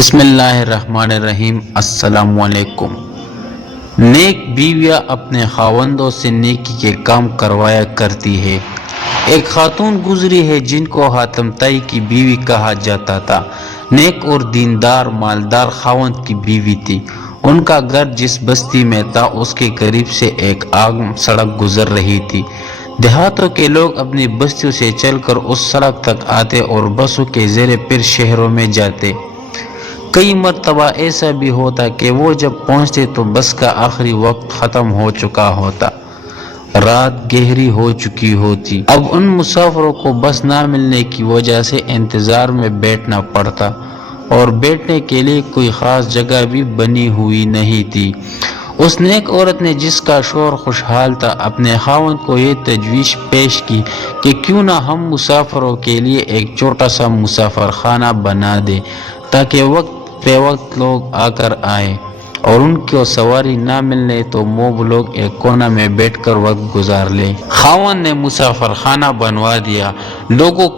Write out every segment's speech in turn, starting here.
بسم اللہ الرحمن الرحیم۔ السلام علیکم۔ نیک بیویاں اپنے خاوندوں سے نیکی کے کام کروایا کرتی ہے۔ ایک خاتون گزری ہے جن کو حاتم طائی کی بیوی کہا جاتا تھا۔ نیک اور دیندار مالدار خاوند کی بیوی تھی۔ ان کا گھر جس بستی میں تھا اس کے قریب سے ایک عام سڑک گزر رہی تھی۔ دیہاتوں کے لوگ اپنی بستیوں سے چل کر اس سڑک تک آتے اور بسوں کے ذریعے پھر شہروں میں جاتے۔ کئی مرتبہ ایسا بھی ہوتا کہ وہ جب پہنچتے تو بس کا آخری وقت ختم ہو چکا ہوتا، رات گہری ہو چکی ہوتی۔ اب ان مسافروں کو بس نہ ملنے کی وجہ سے انتظار میں بیٹھنا پڑتا، اور بیٹھنے کے لیے کوئی خاص جگہ بھی بنی ہوئی نہیں تھی۔ اس نیک عورت نے جس کا شوہر خوشحال تھا اپنے خاوند کو یہ تجویز پیش کی کہ کیوں نہ ہم مسافروں کے لیے ایک چھوٹا سا مسافر خانہ بنا دیں تاکہ وقت بے وقت لوگ آ کر آئیں، اور ان کو سواری نہ ملنے تو وہ لوگ ایک کونا میں بیٹھ کر وقت گزار لیں۔ خاوند نے مسافر خانہ بنوا دیا۔ لوگوں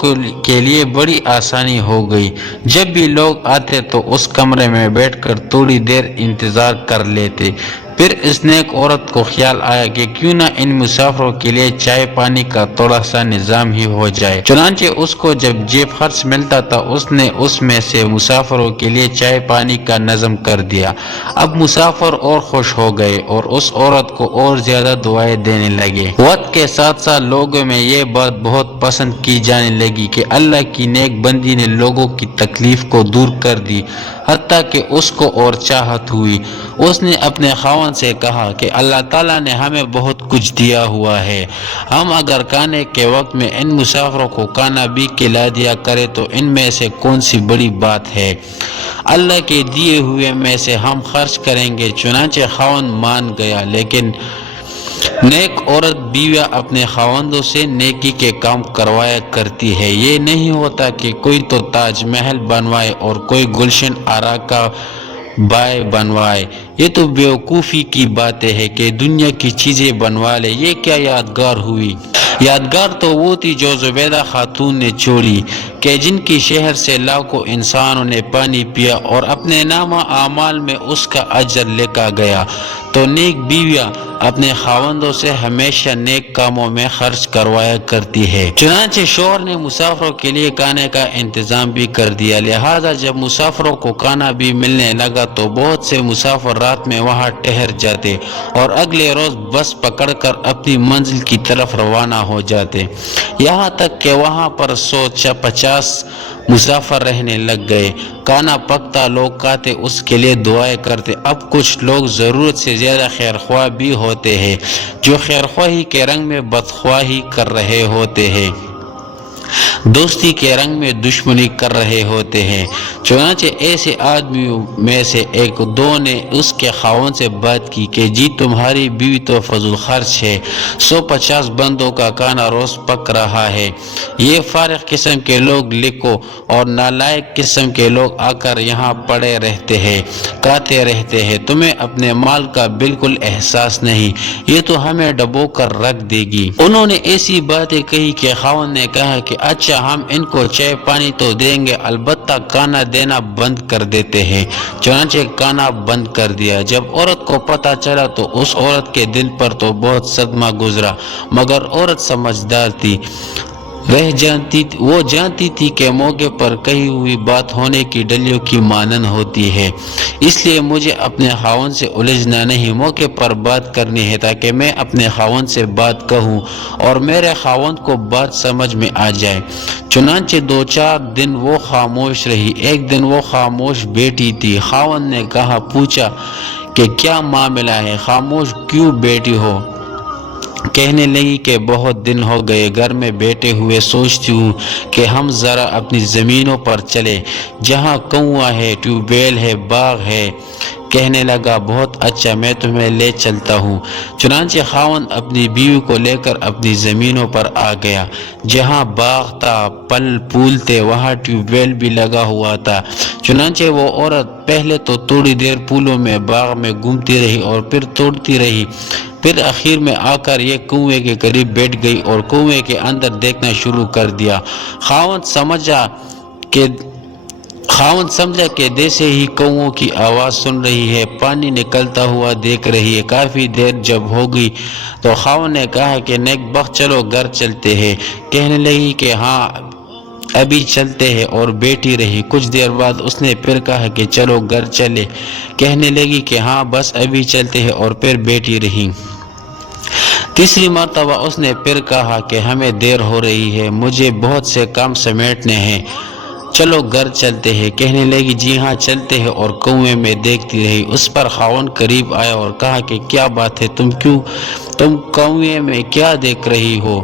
کے لیے بڑی آسانی ہو گئی۔ جب بھی لوگ آتے تو اس کمرے میں بیٹھ کر تھوڑی دیر انتظار کر لیتے۔ پھر اس نیک عورت کو خیال آیا کہ کیوں نہ ان مسافروں کے لیے چائے پانی کا تھوڑا سا نظام ہی ہو جائے۔ چنانچہ اس کو جب جیب خرچ ملتا تھا اس نے اس میں سے مسافروں کے لیے چائے پانی کا نظم کر دیا۔ اب مسافر اور خوش ہو گئے اور اس عورت کو اور زیادہ دعائیں دینے لگے۔ وقت کے ساتھ ساتھ لوگوں میں یہ بات بہت پسند کی جانے لگی کہ اللہ کی نیک بندی نے لوگوں کی تکلیف کو دور کر دی، حتیٰ کہ اس کو اور چاہت ہوئی۔ اس نے اپنے خاوند سے کہا کہ اللہ تعالیٰ نے ہمیں بہت کچھ دیا ہوا ہے، ہم اگر کھانے کے وقت میں ان مسافروں کو کھانا بھی کھلا دیا کرے تو ان میں سے کون سی بڑی بات ہے؟ اللہ کے دیے ہوئے میں سے ہم خرچ کریں گے۔ چنانچہ خاوند مان گیا۔ لیکن نیک عورت بیویاں اپنے خاوندوں سے نیکی کے کام کروایا کرتی ہے۔ یہ نہیں ہوتا کہ کوئی تو تاج محل بنوائے اور کوئی گلشن آرا کا بائے بنوائے۔ یہ تو بیوقوفی کی باتیں ہیں کہ دنیا کی چیزیں بنوا لے۔ یہ کیا یادگار ہوئی؟ یادگار تو وہ تھی جو زبیدہ خاتون نے چھوڑی کہ جن کی شہر سے لاکھوں انسانوں نے پانی پیا اور اپنے نامہ اعمال میں اس کا اجر لکھا گیا۔ تو نیک بیویاں اپنے خاوندوں سے ہمیشہ نیک کاموں میں خرچ کروایا کرتی ہے۔ چنانچہ شوہر نے مسافروں کے لیے کھانے کا انتظام بھی کر دیا، لہذا جب مسافروں کو کھانا بھی ملنے لگا تو بہت سے مسافر رات میں وہاں ٹھہر جاتے اور اگلے روز بس پکڑ کر اپنی منزل کی طرف روانہ ہو جاتے۔ یہاں تک کہ وہاں پر 150 مسافر رہنے لگ گئے۔ کھانا پکتا، لوگ کھاتے، اس کے لیے دعائیں کرتے۔ اب کچھ لوگ ضرورت سے زیادہ خیرخواہ بھی ہوتے ہیں جو خیرخواہی کے رنگ میں بدخواہی کر رہے ہوتے ہیں، دوستی کے رنگ میں دشمنی کر رہے ہوتے ہیں۔ چنانچہ ایسے آدمیوں میں سے ایک دو نے اس کے خاوند سے بات کی کہ جی تمہاری بیوی تو فضول خرچ ہے، 150 بندوں کا کھانا روز پک رہا ہے۔ یہ فارغ قسم کے لوگ لکھو اور نالائق قسم کے لوگ آ کر یہاں پڑے رہتے ہیں، کھاتے رہتے ہیں، تمہیں اپنے مال کا بالکل احساس نہیں، یہ تو ہمیں ڈبو کر رکھ دے گی۔ انہوں نے ایسی باتیں کہی کہ خاوند نے کہا کہ اچھا ہم ان کو چائے پانی تو دیں گے، البتہ کھانا دینا بند کر دیتے ہیں۔ چنانچہ کھانا بند کر دیا۔ جب عورت کو پتہ چلا تو اس عورت کے دل پر تو بہت صدمہ گزرا، مگر عورت سمجھدار تھی، وہ جانتی تھی کہ موقع پر کہی ہوئی بات ہونے کی ڈلیوں کی مانند ہوتی ہے، اس لیے مجھے اپنے خاوند سے الجھنا نہیں، موقع پر بات کرنی ہے تاکہ میں اپنے خاوند سے بات کہوں اور میرے خاوند کو بات سمجھ میں آ جائے۔ چنانچہ 2-4 دن وہ خاموش رہی۔ ایک دن وہ خاموش بیٹھی تھی۔ خاوند نے پوچھا کہ کیا معاملہ ہے، خاموش کیوں بیٹھی ہو؟ کہنے لگی کہ بہت دن ہو گئے گھر میں بیٹھے ہوئے، سوچتی ہوں کہ ہم ذرا اپنی زمینوں پر چلیں، جہاں کنواں ہے، ٹیوب ویل ہے، باغ ہے۔ کہنے لگا بہت اچھا، میں تمہیں لے چلتا ہوں۔ چنانچہ خاوند اپنی بیوی کو لے کر اپنی زمینوں پر آ گیا۔ جہاں باغ تھا، پھول تھے، وہاں ٹیوب ویل بھی لگا ہوا تھا۔ چنانچہ وہ عورت پہلے تو تھوڑی دیر پھولوں میں باغ میں گھومتی رہی اور پھر توڑتی رہی، پھر آخر میں آ کر یہ کنویں کے قریب بیٹھ گئی اور کنویں کے اندر دیکھنا شروع کر دیا۔ خاوند سمجھا کہ خاوند سمجھا کہ جیسے ہی کوؤں کی آواز سن رہی ہے، پانی نکلتا ہوا دیکھ رہی ہے۔ کافی دیر جب ہو گئی تو خاوند نے کہا کہ نیک بخت چلو گھر چلتے ہیں۔ کہنے لگی کہ ہاں ابھی چلتے ہیں، اور بیٹھی رہی۔ کچھ دیر بعد اس نے پھر کہا کہ چلو گھر چلے۔ کہنے لگی کہ ہاں بس ابھی چلتے ہیں، اور پھر بیٹھی رہی۔ تیسری مرتبہ اس نے پھر کہا کہ ہمیں دیر ہو رہی ہے، مجھے بہت سے کام سمیٹنے ہیں، چلو گھر چلتے ہیں۔ کہنے لگی جی ہاں چلتے ہیں، اور کنویں میں دیکھتی رہی۔ اس پر خاوند قریب آیا اور کہا کہ کیا بات ہے، تم کنویں میں کیا دیکھ رہی ہو؟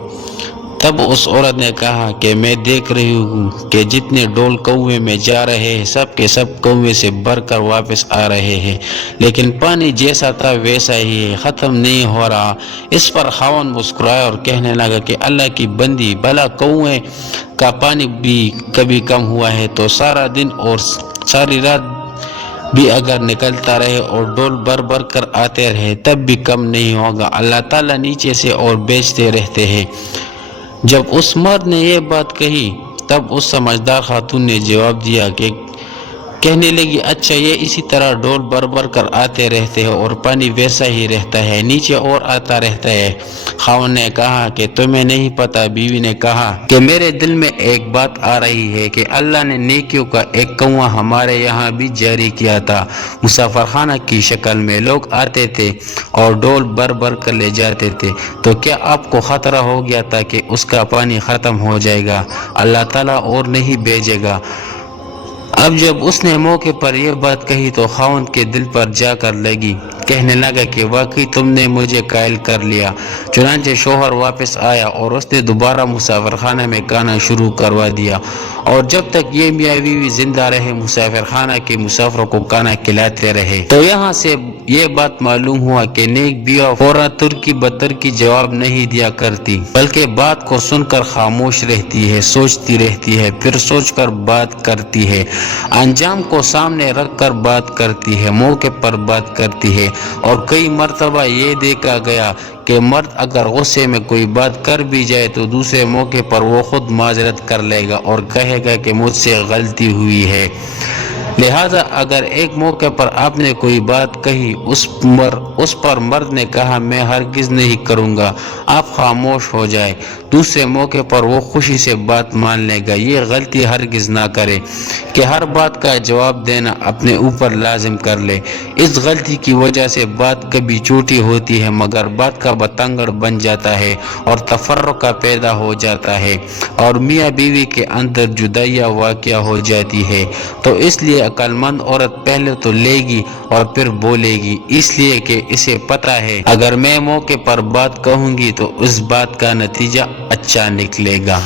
تب اس عورت نے کہا کہ میں دیکھ رہی ہوں کہ جتنے ڈول کنویں میں جا رہے ہیں سب کے سب کنویں سے بھر کر واپس آ رہے ہیں، لیکن پانی جیسا تھا ویسا ہی ہے، ختم نہیں ہو رہا۔ اس پر خاوند مسکرایا اور کہنے لگا کہ اللہ کی بندی، بھلا کنویں کا پانی بھی کبھی کم ہوا ہے تو سارا دن اور ساری رات بھی اگر نکلتا رہے اور ڈول بھر بھر کر آتے رہے تب بھی کم نہیں ہوگا۔ اللہ تعالیٰ نیچے سے اور بیچتے رہتے ہیں۔ جب اس مرد نے یہ بات کہی تب اس سمجھدار خاتون نے جواب دیا کہ کہنے لگی اچھا یہ اسی طرح ڈول بھر بھر کر آتے رہتے ہیں اور پانی ویسا ہی رہتا ہے، نیچے اور آتا رہتا ہے۔ خاوند نے کہا کہ تمہیں نہیں پتا؟ بیوی نے کہا کہ میرے دل میں ایک بات آ رہی ہے کہ اللہ نے نیکیوں کا ایک کنواں ہمارے یہاں بھی جاری کیا تھا، مسافر خانہ کی شکل میں۔ لوگ آتے تھے اور ڈول بھر بھر کر لے جاتے تھے، تو کیا آپ کو خطرہ ہو گیا تھا کہ اس کا پانی ختم ہو جائے گا، اللہ تعالیٰ اور نہیں بھیجے گا؟ اب جب اس نے موقع پر یہ بات کہی تو خاوند کے دل پر جا کر لگی، کہنے لگا کہ واقعی تم نے مجھے قائل کر لیا۔ چنانچہ شوہر واپس آیا اور اس نے دوبارہ مسافر خانہ میں کھانا شروع کروا دیا، اور جب تک یہ میاں بیوی زندہ رہے مسافر خانہ کے مسافروں کو کھانا کھلاتے رہے۔ تو یہاں سے یہ بات معلوم ہوا کہ نیک بیوی فوراً ترکی بترکی جواب نہیں دیا کرتی، بلکہ بات کو سن کر خاموش رہتی ہے، سوچتی رہتی ہے، پھر سوچ کر بات کرتی ہے، انجام کو سامنے رکھ کر بات کرتی ہے، موقع پر بات کرتی ہے۔ اور کئی مرتبہ یہ دیکھا گیا کہ مرد اگر غصے میں کوئی بات کر بھی جائے تو دوسرے موقع پر وہ خود معذرت کر لے گا اور کہے گا کہ مجھ سے غلطی ہوئی ہے۔ لہذا اگر ایک موقع پر آپ نے کوئی بات کہی، اس پر مرد نے کہا میں ہرگز نہیں کروں گا، آپ خاموش ہو جائے، دوسرے موقع پر وہ خوشی سے بات مان لے گا۔ یہ غلطی ہرگز نہ کرے کہ ہر بات کا جواب دینا اپنے اوپر لازم کر لے۔ اس غلطی کی وجہ سے بات کبھی چھوٹی ہوتی ہے مگر بات کا بتنگڑ بن جاتا ہے اور تفرقہ پیدا ہو جاتا ہے، اور میاں بیوی کے اندر جدائیاں واقع ہو جاتی ہے۔ تو اس لیے عقل مند عورت پہلے تو لے گی اور پھر بولے گی، اس لیے کہ اسے پتہ ہے اگر میں موقع پر بات کہوں گی تو اس بات کا نتیجہ اچھا نکلے گا۔